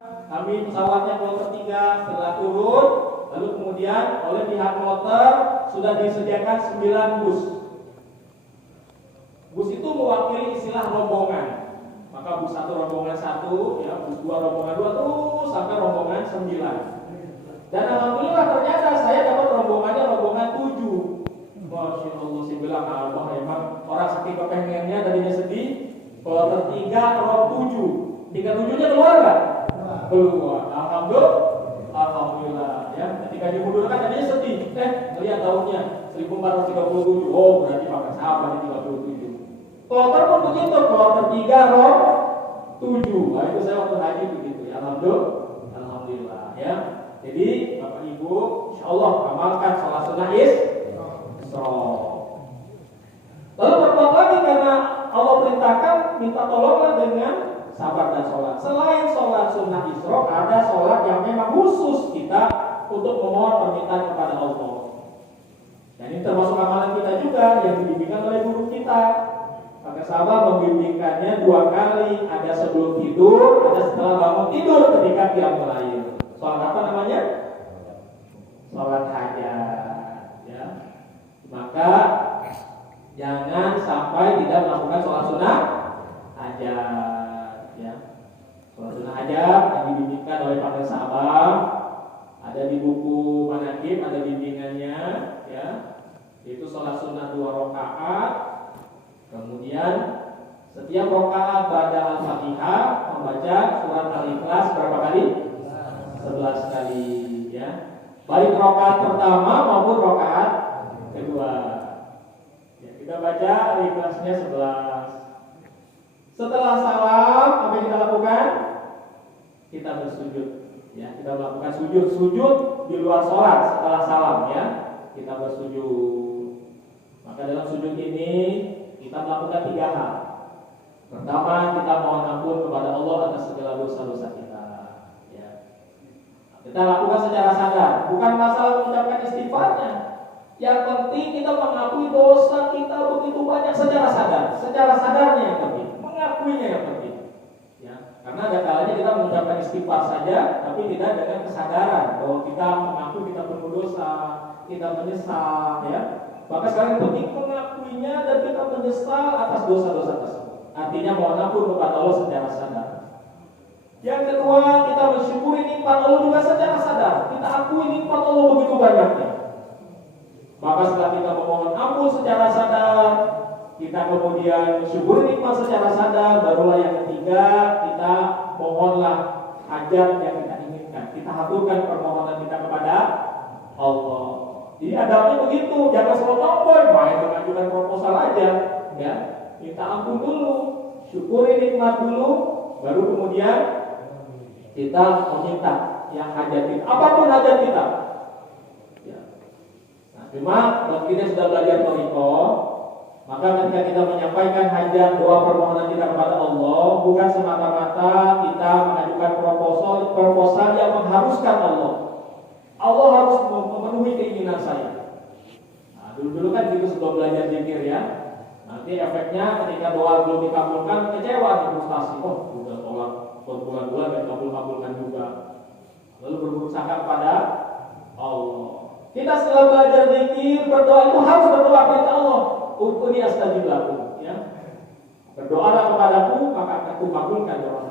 Kami pesawatnya kloter 3 setelah turun, lalu kemudian oleh pihak kloter sudah disediakan 9 bus. Bus itu mewakili istilah rombongan. Maka bus 1 rombongan 1, ya, bus 2 rombongan 2 terus sampai rombongan 9. Dan alhamdulillah ternyata saya dapat rombongan 7. Masya Allah, saya bilang Allah emang orang saking kepengennya tadinya sedih. Kloter 3 row 7, 3-7-nya keluar nggak? Keluar. Alhamdulillah. Ya, ketika dimundurkan tadinya sedih. Lihat tahunnya 1437. Oh, berarti pakai sahabat di 37. Kloter pun begitu, kloter 3 row 7. Nah, itu saya waktu haji begitu ya. Alhamdulillah ya. Jadi Bapak Ibu, insyaallah amalkan salat sunnah Isra. Lalu berbuat lagi karena Allah perintahkan minta tolonglah dengan sabar dan sholat. Selain sholat sunnah Isra, ada sholat yang memang khusus kita untuk memohon permintaan kepada Allah. Dan ini termasuk amalan kita juga yang dibimbingkan oleh guru kita. Maka sahabat membimbingkannya 2 kali, ada sebelum tidur, ada setelah bangun tidur ketika qiyamul lail. Sholat apa namanya? Sholat hajat. Ya. Maka jangan sampai tidak melakukan sholat sunnah hajat. Ya. Sholat sunnah hajat yang dibimbingkan oleh para sahabat ada di buku Manaqib, ada bimbingannya. Ya. Itu sholat sunnah 2 rakaat. Kemudian setiap rakaat ba'da al-Fatihah membaca surat Al-Ikhlas berapa kali? 11 kali ya. Baik rakaat pertama maupun rakaat kedua. Ya, kita baca Al-Ikhlasnya 11. Setelah salam apa yang kita lakukan? Kita bersujud. Ya, kita melakukan sujud di luar sholat setelah salam ya. Kita bersujud. Maka dalam sujud ini kita melakukan 3 hal. Pertama, kita mohon ampun kepada Allah atas segala dosa-dosa kita. Ya. Kita lakukan secara sadar, bukan masalah mengucapkan istighfarnya. Yang penting kita mengakui dosa kita begitu banyak secara sadar. Secara sadarnya yang penting, mengakuinya yang penting. Ya. Karena ada kalanya kita mengucapkan istighfar saja, tapi tidak dengan kesadaran bahwa kita mengakui kita penuh dosa, kita menyesal. Ya. Maka sekarang penting mengakuinya dan kita menyesal atas dosa-dosa tersebut. Artinya mohon ampun kepada Allah secara sadar. Yang kedua, kita mensyukuri nikmat Allah juga secara sadar. Kita akui nikmat Allah begitu banyaknya. Maka setelah kita memohon ampun secara sadar, kita kemudian mensyukuri nikmat secara sadar, barulah yang ketiga kita mohonlah hajat yang kita inginkan. Kita haturkan permohonan kita kepada Allah. Jadi adabnya begitu, jangan semua tomboy, main mengajukan proposal aja, ya. Minta ampun dulu, syukuri nikmat dulu, baru kemudian kita meminta yang hajat kita, apapun hajat kita. Ya. Nah, cuma kalau kita sudah belajar thariqah, maka ketika kita menyampaikan hajat doa permohonan kita kepada Allah, bukan semata-mata kita mengajukan proposal yang mengharuskan Allah. Allah harus memenuhi keinginan saya. Nah, dulu kan gitu sebelum belajar zikir ya. Nanti efeknya ketika doa belum dikabulkan, kecewa nih, frustasi. Oh, udah tolak berbulan-bulan dan kabulkan juga. Lalu berburuk sangka kepada Allah. Kita setelah belajar zikir, berdoa itu harus berdoa kepada Allah. Ud'uni astajib lakum, ya. Berdoalah kepadaku, maka akan kubulkan doa.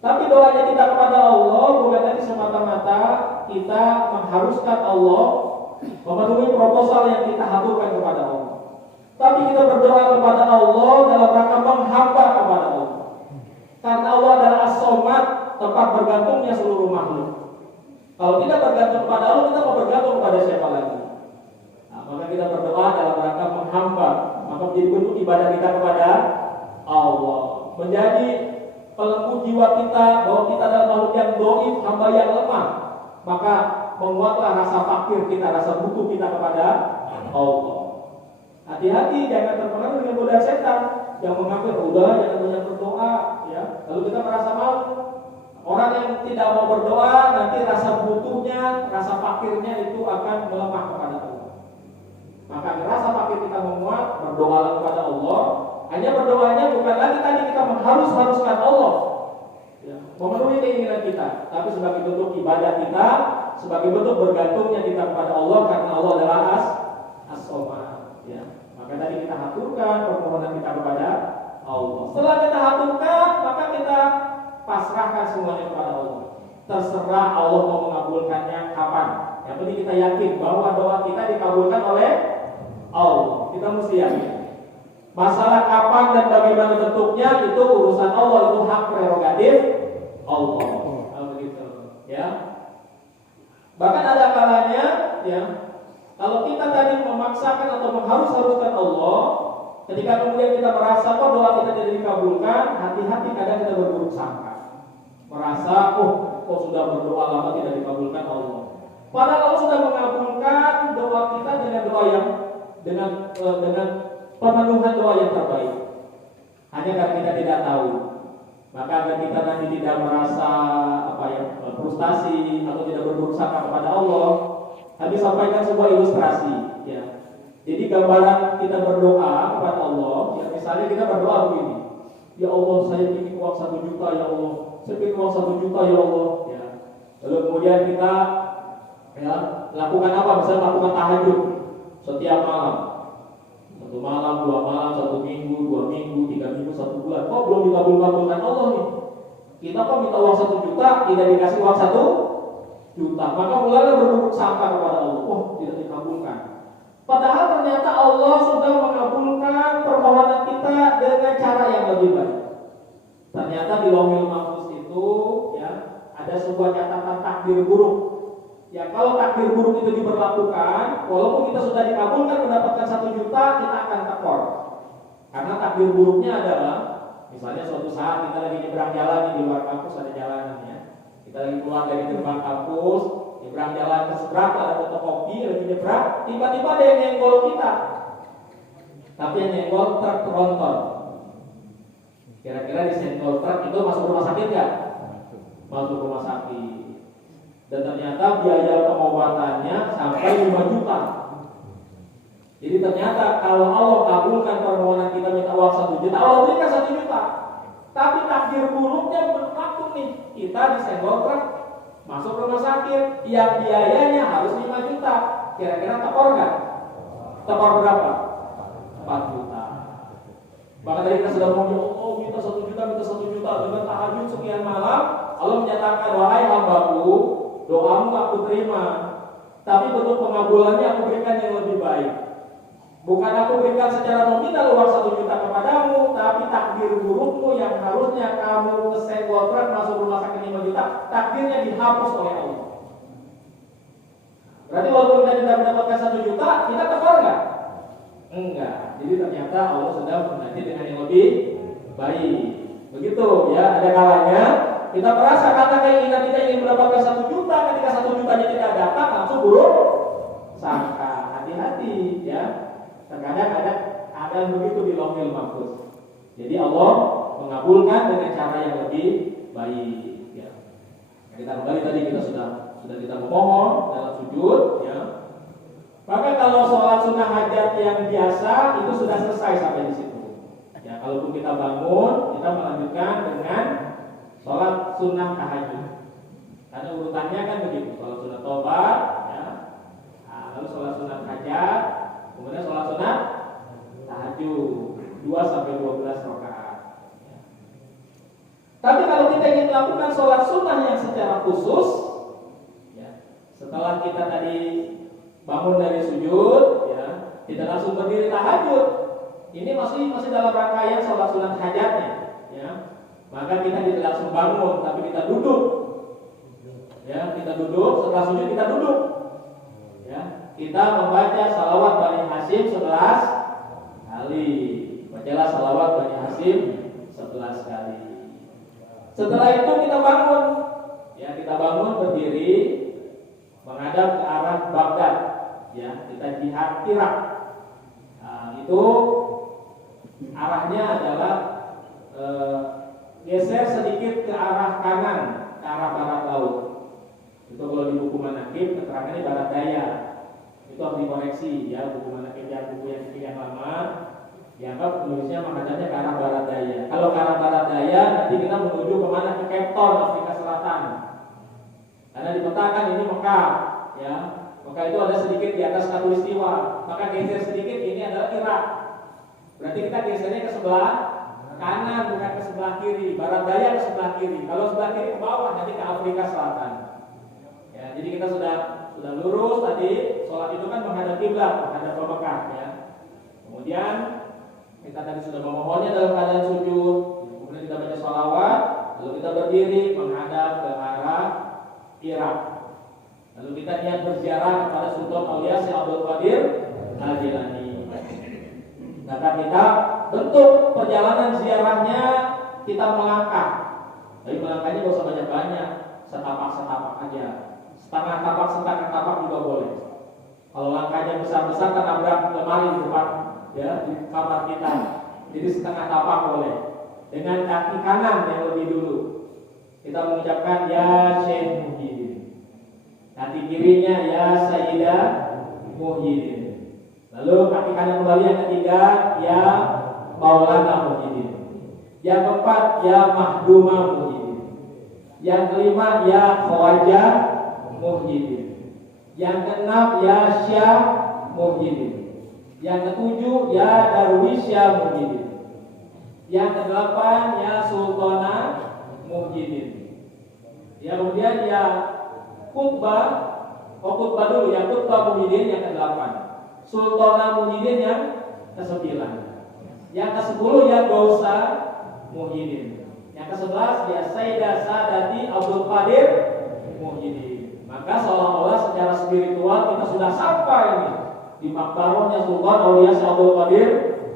Tapi doanya kita kepada Allah bukan lagi semata-mata kita mengharuskan Allah memenuhi proposal yang kita haturkan kepada Allah. Tapi kita berdoa kepada Allah dalam rangka menghamba kepada Allah. Karena Allah adalah as-somad, tempat bergantungnya seluruh makhluk. Kalau tidak bergantung kepada Allah, kita mau bergantung kepada siapa lagi? Nah, maka kita berdoa dalam rangka menghamba, maka menjadi bentuk ibadah kita kepada Allah. Menjadi pelembut jiwa kita bahwa kita adalah makhluk yang dhaif, hamba yang lemah. Maka menguatlah rasa fakir kita, rasa butuh kita kepada Allah. Hati-hati jangan terpengaruh dengan godaan setan yang mengaku udah jangan banyak berdoa, ya. Lalu kita merasa malu. Orang yang tidak mau berdoa nanti rasa butuhnya, rasa fakirnya itu akan melemah kepada Allah. Maka rasa fakir kita menguat, berdoalah kepada Allah. Hanya berdoanya bukan lagi tadi kita mengharuskan Allah. Ya. memenuhi keinginan kita, tapi sebagai bentuk ibadah kita, sebagai bentuk bergantungnya kita kepada Allah, karena Allah adalah as-somad. Ya. Maka tadi kita haturkan permohonan kita kepada Allah. Setelah kita haturkan, maka kita pasrahkan semuanya kepada Allah. Terserah Allah mau mengabulkannya kapan. Yang penting kita yakin bahwa doa kita dikabulkan oleh Allah. Kita mesti yakin. Masalah kapan dan bagaimana bentuknya itu urusan Allah, itu hak prerogatif Allah. Begitu, ya. Bahkan ada kalanya, ya, kalau kita tadi memaksakan atau mengharus-haruskan Allah, ketika kemudian kita merasa kok doa kita tidak dikabulkan, hati-hati kadang kita berburuk sangka. Merasa, kok sudah berdoa lama tidak dikabulkan Allah. Padahal Allah sudah mengabulkan doa kita dengan doa yang dengan pemenuhan doa yang terbaik. Hanya karena kita tidak tahu. Maka agar kita nanti tidak merasa frustasi atau tidak berburuk sangka kepada Allah, kami sampaikan sebuah ilustrasi, ya. Jadi gambaran kita berdoa kepada Allah, ya, misalnya kita berdoa begini, ya Allah, saya ingin uang 1 juta, ya Allah, saya ingin uang 1 juta, ya Allah, ya. Lalu kemudian kita, ya, lakukan apa? Misalnya lakukan tahajud setiap malam, 1 malam, 2 malam, 1 minggu, 2 minggu, 3 minggu, 1 bulan. Kok belum dikabulkan Allah nih? Kita kok minta uang 1 juta, tidak dikasih uang 1 juta. Maka mulailah berburuk sangka kepada Allah. Tidak dikabulkan. Padahal ternyata Allah sudah mengabulkan permohonan kita dengan cara yang lebih baik. Ternyata di Lauhul Mahfuz itu, ya, ada sebuah catatan takdir buruk. Ya, kalau takdir buruk itu diberlakukan, walaupun kita sudah dikabulkan mendapatkan 1 juta, kita akan tekor. Karena takdir buruknya adalah, misalnya suatu saat kita lagi nyebrang jalan di luar kampus, ada jalanan, ya. Kita lagi keluar dari gerbang kampus, nyebrang jalan ke seberang, ada fotokopi, lagi nyebrang, tiba-tiba ada yang nyenggol kita. Tapi yang nyenggol truk tronton. Kira-kira disenggol truk itu masuk rumah sakit nggak? Masuk rumah sakit. Dan ternyata biaya pengobatannya sampai 5 juta. Jadi ternyata kalau Allah kabulkan permohonan kita minta uang 1 juta, Allah berikan 1 juta. Tapi takdir buruknya berlaku nih, kita disenggol truk, masuk rumah sakit, yang biayanya harus 5 juta. Kira-kira tekor nggak? Tekor berapa? 4 juta. Maka tadi kita sudah ngomong, minta 1 juta, minta 1 juta, dengan tahajud sekian malam, Allah menyatakan, wahai hambaku, doamu aku terima, tapi bentuk pengabulannya aku berikan yang lebih baik. Bukan aku berikan secara nominal uang 1 juta kepadamu, tapi takdir burukmu yang harusnya kamu kesenggol truk masuk rumah sakit 5 juta, takdirnya dihapus oleh Allah. Berarti walaupun kita tidak mendapatkan 1 juta, kita tekor nggak? Enggak. Jadi ternyata Allah sudah mengganti dengan yang lebih baik. Begitu, ya. Ada kalanya kita merasa karena keinginan kita ingin mendapatkan 1 juta, ketika 1 jutanya tidak datang, langsung buruk sangka. Hati-hati, ya. Terkadang ada begitu di Lauhul Mahfuz. Jadi Allah mengabulkan dengan cara yang lebih baik, ya. Kita kembali tadi kita sudah kita memohon dalam sujud, ya. Maka kalau sholat sunnah hajat yang biasa itu sudah selesai sampai di situ. Ya, kalaupun kita bangun, kita melanjutkan dengan sholat sunnah tahajud. Karena urutannya kan begitu, sholat sunnah tobat, ya. Lalu sholat sunnah hajat, kemudian sholat sunnah tahajud 2-12 rakaat. Ya. Tapi kalau kita ingin melakukan sholat sunnah yang secara khusus, ya, setelah kita tadi bangun dari sujud, ya, tidak langsung berdiri tahajud. Ini masih dalam rangkaian sholat sunnah hajatnya, ya. Maka kita tidak langsung bangun, tapi kita duduk. Ya, kita duduk, setelah sujud kita duduk. Ya, kita membaca salawat Bani Hasyim 11 kali. Bacalah salawat Bani Hasyim 11 kali. Setelah itu kita bangun. Ya, kita bangun berdiri menghadap ke arah Baghdad. Ya, kita jihad Irak. Nah, itu arahnya adalah geser sedikit ke arah kanan, ke arah barat laut. Itu kalau di buku manaqib keterangannya barat daya. Itu harus dikoreksi, ya, buku manaqib yang lama dianggap penulisnya menghadapnya ke arah barat daya. Kalau ke arah barat daya nanti kita menuju menuju kemana? Ke Cape Town, Afrika Selatan. Karena dipetakan ini Mekah, ya. Mekah itu ada sedikit di atas khatulistiwa, maka geser sedikit ini adalah Irak. Berarti kita gesernya ke sebelah kanan, bukan ke sebelah kiri. Barat daya ke sebelah kiri. Kalau sebelah kiri ke bawah, nanti ke Afrika Selatan. Ya, jadi kita sudah lurus tadi. Sholat itu kan menghadap kiblat, menghadap ke Mekah, ya. Kemudian kita tadi sudah memohonnya dalam keadaan sujud. Kemudian kita baca sholawat, lalu kita berdiri menghadap ke arah Irak. Lalu kita niat berziarah kepada Sultan Aulia Syekh Abdul Qadir Al-Jilani. Maka kita bentuk perjalanan ziarahnya kita melangkah. Tapi melangkahnya gak usah banyak-banyak, setapak-setapak aja. Setengah tapak juga boleh. Kalau langkahnya besar-besar kan nabrak lemari di depan, ya, di kamar kita. Jadi setengah tapak boleh. Dengan kaki kanan yang lebih dulu kita mengucapkan ya Syekh Muhyiddin. Kaki kirinya ya Sayyidah Muhyiddin. Lalu kaki kanan kembali yang ketiga ya Maulana Muhyiddin. Yang keempat ya Mahduma Muhyiddin. Yang kelima ya Khawajah Muhyiddin. Yang keenam ya Syah Muhyiddin. Yang ketujuh ya Darwisya Muhyiddin. Yang kedelapan ya Sultana Muhyiddin. Ya, kemudian ya Qutbah dulu ya Qutbah Muhyiddin yang ke-8. Sultana Muhyiddin yang ke-9. Yang ke-10 ya Gausa Muhyiddin. Yang ke-11 ya Sayyidah Sadati Abdul Qadir Muhyiddin. Maka seolah-olah secara spiritual kita sudah sampai nih di makbarahnya Sultan Aulia Syekh Abdul Qadir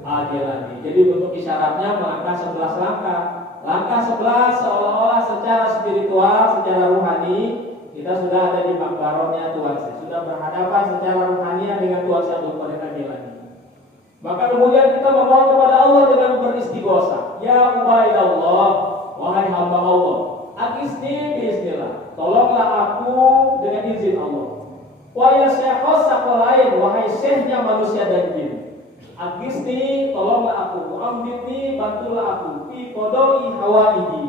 Al-Jilani. Jadi bentuk isyaratnya melangkah 11 langkah. Langkah 11 seolah-olah secara spiritual, secara rohani kita sudah ada di makbarahnya Tuhan Syekh, sudah berhadapan secara rohani dengan Tuhan Syekh Abdul Qadir Al-Jilani. Maka kemudian kita memohon kepada Allah dengan beristighosa. Ya Ubaidallah, wahai hamba Allah, agisni biiznillah, tolonglah aku dengan izin Allah. Wa ya Syekhos sakolain, wahai syekhnya manusia dan jin, agisni, tolonglah aku, ambilni, bantulah aku, fi qodoi hawaiji.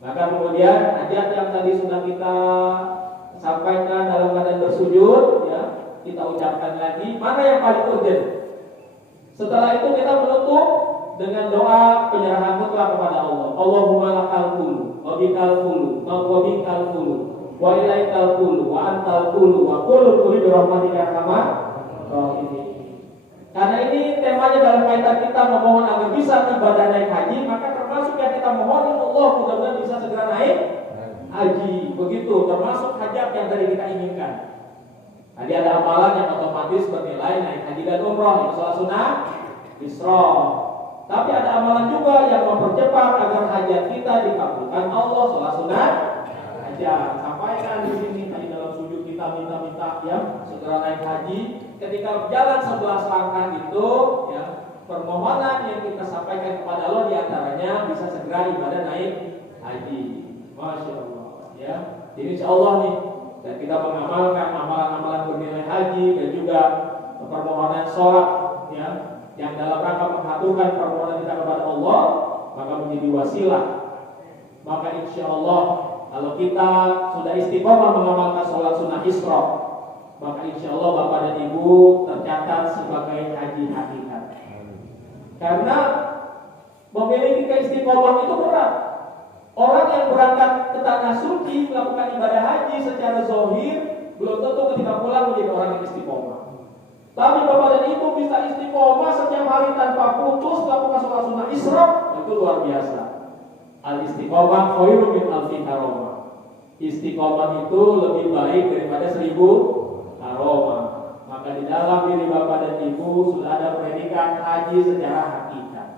Maka kemudian hajat yang tadi sudah kita sampaikan dalam keadaan bersujud, ya, kita ucapkan lagi. Mana yang paling urgent? Setelah itu kita menutup dengan doa penyerahan mutlak kepada Allah. Allahumma lakal qulu, wa bikal qulu, wa bikal qulu, wa ilaikal qulu, wa antal qulu, wa qulul qulu bi rahmatika kama rahimi. Karena ini temanya dalam kaitan kita memohon agar bisa ibadah naik haji, maka termasuk yang kita mohon Allah mudah-mudahan bisa segera naik haji. Begitu, termasuk hajat yang tadi kita inginkan. Tadi ada amalan yang otomatis bernilai naik haji dan umroh, itu sholat sunnah Isra. Tapi ada amalan juga yang mempercepat agar hajat kita dikabulkan Allah, sholat sunnah hajat. Sampaikan di sini tadi dalam sujud kita minta-minta ya segera naik haji. Ketika jalan 11 langkah itu, ya, permohonan yang kita sampaikan kepada Allah diantaranya bisa segera ibadah naik haji. Masya Allah, ya. Jadi insya Allah nih, dan kita mengamalkan amalan-amalan bernilai haji dan juga permohonan sholat, ya, yang dalam rangka mengaturkan permohonan kita kepada Allah, maka menjadi wasilah. Maka insya Allah kalau kita sudah istiqomah mengamalkan sholat sunnah Isra, maka insya Allah Bapak dan Ibu tercatat sebagai haji hakikat. Karena memiliki keistiqomah itu berat. Orang yang berangkat ke tanah suci melakukan ibadah haji secara zahir belum tentu ketika pulang menjadi orang yang istiqomah. Tapi Bapak dan Ibu bisa istiqomah setiap hari tanpa putus melakukan sholat sunnah Isra, itu luar biasa. Al istiqomah khairun min alfi karomah. Istiqomah itu lebih baik daripada 1000 aroma. Maka di dalam diri Bapak dan Ibu sudah ada predikat haji secara hakikat.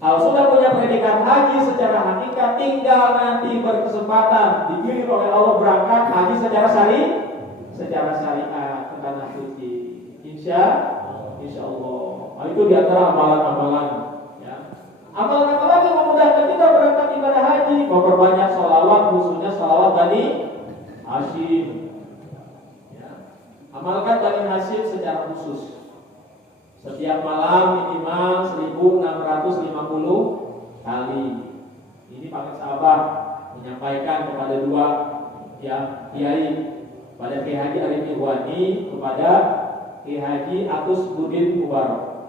Kalau sudah punya predikat haji secara hakikat, tinggal nanti berkesempatan dipilih oleh Allah berangkat haji secara syariat ke tanah suci. Insya Allah. Nah, itu diantara amalan-amalan. Ya. Amalan apa lagi memudahkan kita berangkat ibadah haji? Memperbanyak sholawat, khususnya sholawat Bani Hashim. Amalkan Bani Hashim secara khusus. Setiap malam minimal 1650 kali. Ini pakai sahabat menyampaikan kepada dua ya kiai, pada Kiai Haji Arif Ikhwani kepada Kiai Haji Atus Budin Mubarak.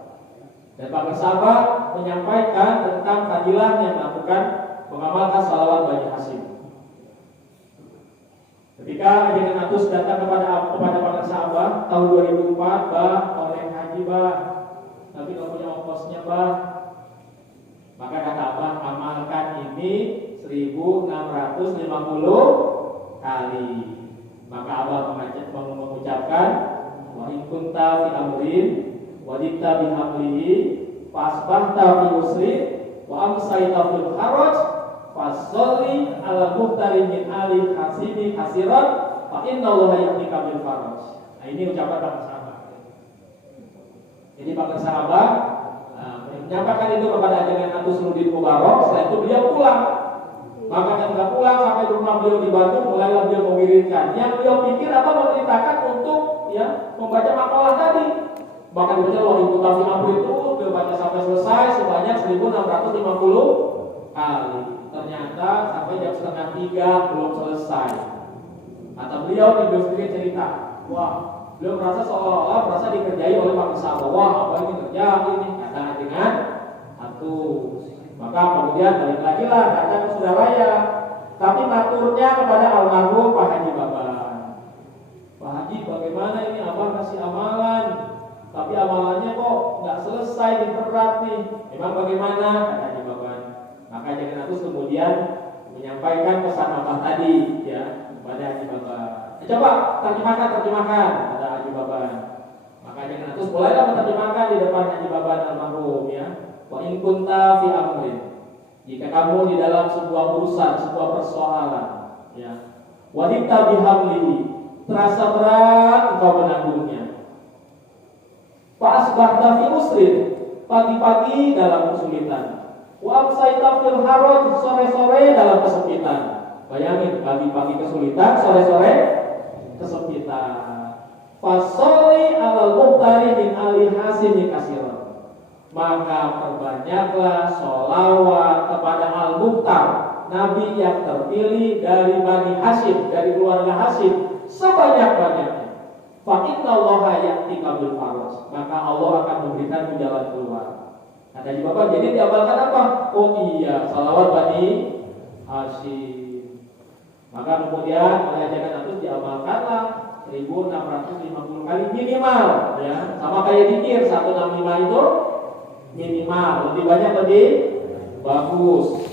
Dan pakai sahabat menyampaikan tentang fadilah yang melakukan mengamalkan salawat Bani Hasyim. Ketika Ajengan Atus datang kepada para sahabat tahun 2004, bah oleh haji bah, tapi kalau punya ongkosnya bah, maka kata abah amalkan ini 1650 kali. Maka abah mengucapkan wa in kunta fi amrin wadita bi amrihi fasbahta fi usri wa amsayta fil haraj fasolli ala muhtari min ali hasini hasiran fa innallaha ya'tika bil faraj. Nah, ini ucapan para sahabat. Jadi para sahabat menyampaikan itu kepada Ajengan Atus Nurdin Mubarak. Setelah itu beliau pulang. Maka ketika pulang sampai di rumah beliau di Bandung, mulailah beliau mengirimkan. Yang beliau pikir apa memerintahkan untuk ya membaca makalah tadi. Maka dibaca waktu itu Tafi Amri itu beliau baca sampai selesai sebanyak 1650 kali. Ternyata sampai jam 2:30 belum selesai. Kata beliau sendiri cerita, wah beliau merasa seolah-olah merasa dikerjai oleh para sahabat. Wah apa ini kerja ini kata Ajengan Atus. Maka kemudian balik lagi lah datang ke Surabaya, tapi maturnya kepada almarhum Pak Haji Baban. Pak Haji bagaimana ini abang kasih amalan, tapi amalannya kok nggak selesai diperat nih. Memang bagaimana kata Haji Baban. Maka Ajengan Atus kemudian menyampaikan pesan abah tadi ya kepada Haji Baban. Coba terjemahkan kata Haji Baban. Maka Ajengan Atus mulailah menerjemahkan di depan Haji Baban almarhum ya. Wa in kunta fi amrin, jika kamu di dalam sebuah urusan, sebuah persoalan ya, wadita bihamlihi, terasa berat engkau menanggungnya. Fa asbahta fi usrin, pagi-pagi dalam kesulitan. Wa amsayta fil haraj, sore-sore dalam kesempitan. Bayangin, pagi-pagi kesulitan, sore-sore kesempitan. Fasolli alal muhtari min ali hasini kasiran, maka perbanyaklah sholawat kepada Al-Mukhtar, Nabi yang terpilih dari Bani Hasyim, dari keluarga Hasyim, sebanyak-banyaknya. Fa innallaha ya'tika bil faraj, maka Allah akan memberikan jalan keluar. Kata Haji Baban, jadi diamalkan apa? Oh iya, sholawat Bani Hasyim. Maka kemudian oleh Ajengan Atus diamalkanlah 1650 kali minimal ya. Sama kayak dikir 165 itu minimal, lebih banyak lebih bagus.